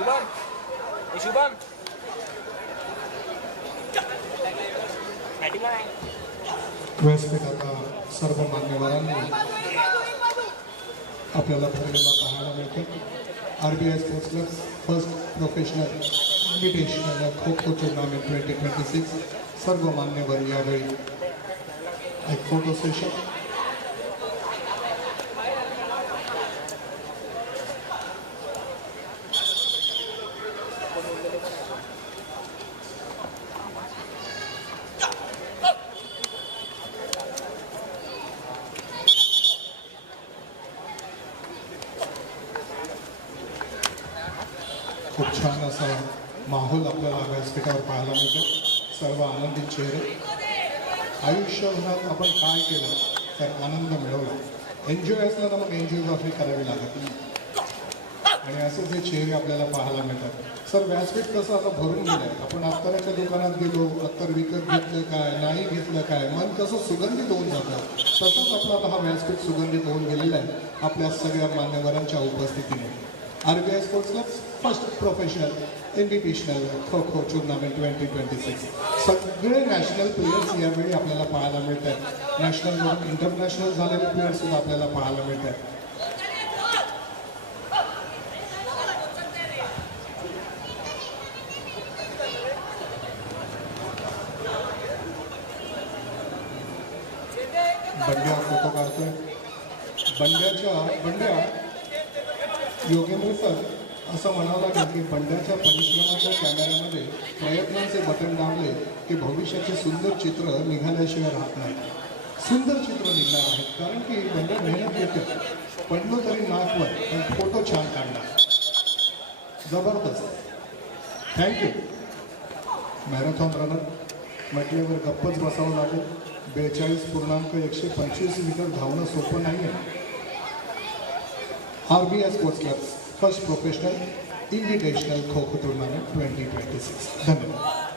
शुभम शुभम व्यासपीठ आता सर्व मान्यवरांनी आपल्याला भरलेला पाहायला मिळतो. RBI sports club first professional invitational kho kho tournament 2026 सर्व मान्यवर यावेळी एक फोटो सेशन. खूप छान असा माहोल आपल्याला व्यासपीठावर पाहायला मिळतो. सर्व आनंदी चेहरे. आयुष्यभरात आपण काय केलं तर आनंद मिळवला. एन्जॉय असला तर मग एन्जॉयग्राफी करावी लागत नाही आणि असे जे चेहरे आपल्याला पाहायला मिळतात. सर व्यासपीठ कसं आता भरून गेलं आहे. आपण अत्तराच्या दुकानात गेलो, अत्तर विकत घेतलं काय नाही घेतलं काय, मन कसं सुगंधित होऊन जातं. तसंच आपला आता हा व्यासपीठ सुगंधित होऊन गेलेला आहे आपल्या सगळ्या मान्यवरांच्या उपस्थितीने. RBI sports club first professional invitational kho kho tournament 2026 सगळे नॅशनल प्लेयर्स यावेळी आपल्याला पाहायला मिळतात. नॅशनलमधून इंटरनॅशनल झालेले प्लेयर्स सुद्धा आपल्याला पाहायला मिळतात. बंड्या फोटो काढतोय. बंड्या योगेंद्र सर असं म्हणावं लागेल की बंड्याच्या परिश्रमाच्या कॅमेऱ्यामध्ये प्रयत्नांचे बटन दाबले की भविष्याचे सुंदर चित्र निघाल्याशिवाय राहत नाही. सुंदर चित्र निघणार आहेत कारण की बंड्या मेहनत घेते. पडलो तरी नाकवर पण फोटो छान काढला. जबरदस्त. थँक्यू. मॅरेथॉन रनर म्हटल्यावर गप्पच बसावं लागेल. 42.125 मीटर धावणं सोपं नाही आहे. RBI sports club first professional invitational kho kho tournament 2026. धन्यवाद.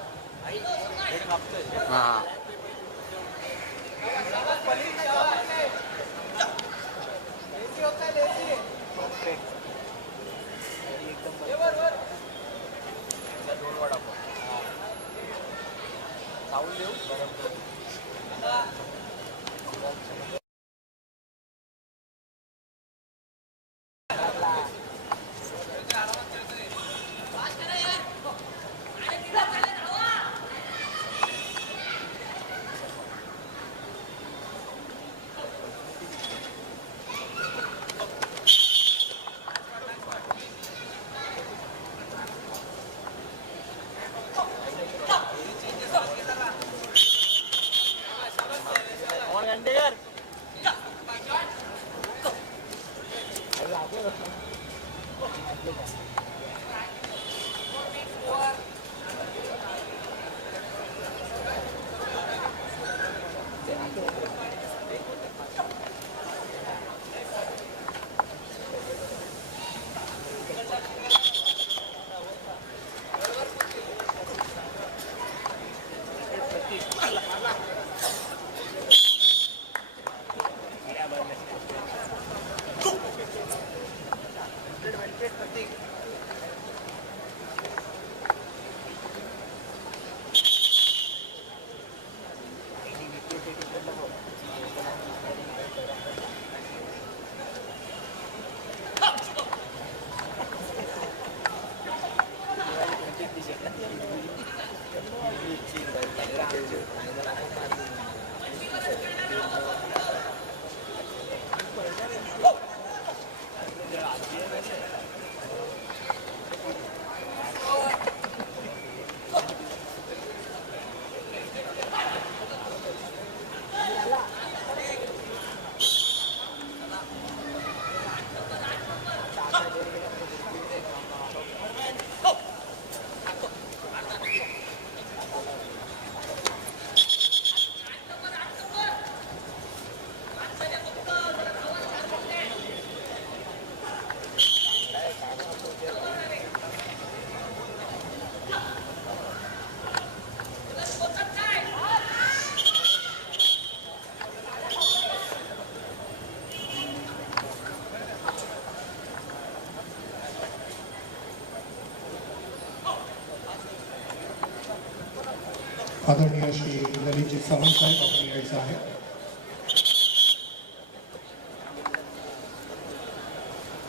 आदरणीय श्री ललितजी सावंत साहेब आपण यायचं आहे.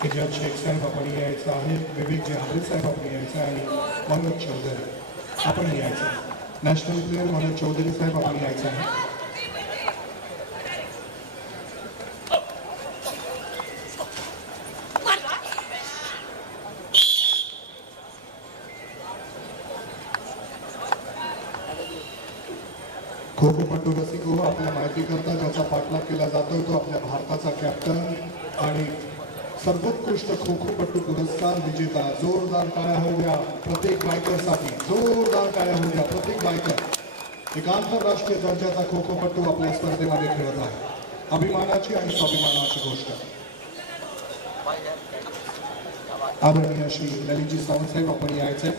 एजाज शेख साहेब आपण यायचं आहे. विवेकजी आंबे साहेब आपण यायचं आहे. आणि मनोज चौधरी आपण यायचं आहे. नॅशनल प्लेअर मनोज चौधरी साहेब आपण यायचं आहे. खो खो पटू रसिक हो आपल्या माहिती करता ज्याचा पाठलाग केला जातो तो आपल्या भारताचा कॅप्टन आणि सर्वोत्कृष्ट खो खो पटू पुरस्कार विजेता. जोरदार टाळ्या होऊ द्या प्रत्येक बायकरसाठी. जोरदार टाळ्या होऊ द्या प्रत्येक बायकर. एक आंतरराष्ट्रीय दर्जाचा खो खो पटू आपल्या स्पर्धेमध्ये खेळत आहे. अभिमानाची आणि स्वाभिमानाची गोष्ट. आदरणीय श्री ललितजी सावंत साहेब आपण यायचे.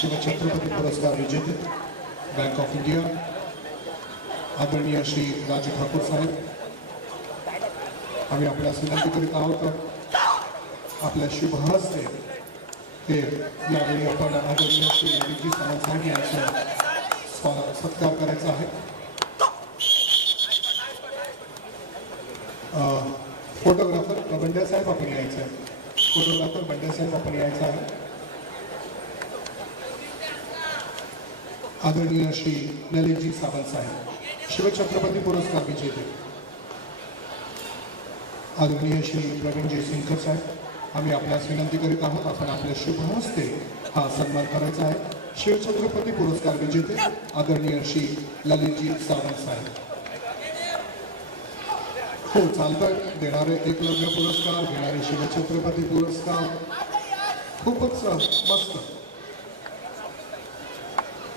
शिवछत्रपती पुरस्कार विजेते बँक ऑफ इंडिया. आदरणीय श्री राजू ठाकूर साहेब आम्ही आपल्यास विनंती करीत आहोत आपल्या शुभ हस्ते हे यावेळी आपण आदरणीय श्री ललितजी सावंत साहेब यांचा सत्कार करायचा आहे. फोटोग्राफर बंड्या साहेब आपण यायचं आहे. फोटोग्राफर बंड्या साहेब आपण यायचं आहे. आदरणीय श्री ललितजी सावंत साहेब शिवछत्रपती पुरस्कार विजेते. आदरणीय श्री प्रवीणजी सिंगकर साहेब आम्ही आपल्यास विनंती करीत आहोत आपण आपल्या शुभ हस्ते हा सन्मान करायचा आहे. शिवछत्रपती पुरस्कार विजेते आदरणीय श्री ललितजी सावंत साहेब. हो चालतात देणारे एकलव्य पुरस्कार घेणारे शिवछत्रपती पुरस्कार खूपच मस्त.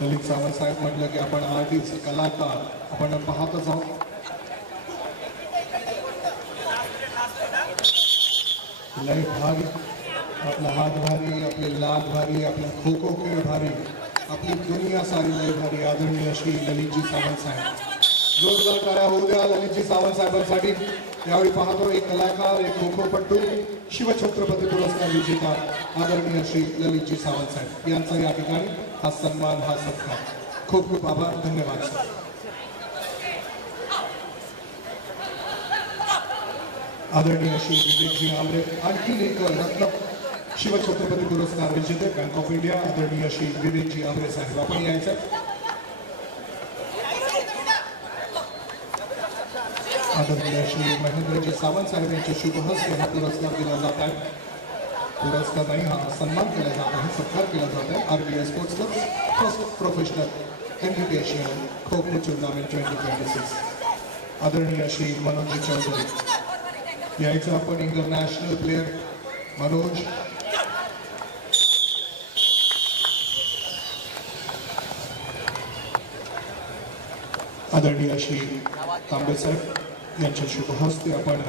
ललित सावंत साहेब म्हटलं की आपण आर्टिस्ट कलाकार आपण पाहतच आहोत. लय भारी आपला हात भारी आपले लाट भारी आपला खो खो खेळ भारी आपली दुनिया सारी लय भारी. आदरणीय श्री ललितजी सावंत साहेब जोरदार टाळ्या होऊ द्या ललितजी सावंत साहेबांसाठी. यावेळी पाहतो एक कलाकार एक खो खो पट्टू शिवछत्रपती पुरस्कार विजेता आदरणीय श्री ललितजी सावंत साहेब यांचा या ठिकाणी हा सन्मान हा सत्कार. खूप खूप आभार धन्यवाद सर. आदरणीय श्री विवेकजी आंबे आणखी एक रत्न शिवछत्रपती पुरस्कार विजेते बँक ऑफ इंडिया आदरणीय श्री विवेकजी आंबे साहेब आपण यायचं. आदरणीय श्री महेंद्रजी सावंत साहेब यांच्या शुभ हस्ते हा पुरस्कार दिला जात आहे. पुरस्कार नाही हा सन्मान केला जात आहे सत्कार केला जात आहे. RBI sports club first professional invitation kho kho tournament 2026. आदरणीय श्री मनोज चौधरी यायचं आपण इंटरनॅशनल प्लेअर मनोज. आदरणीय श्री तांबे साहेब यांच्या शुभ हस्ते आपण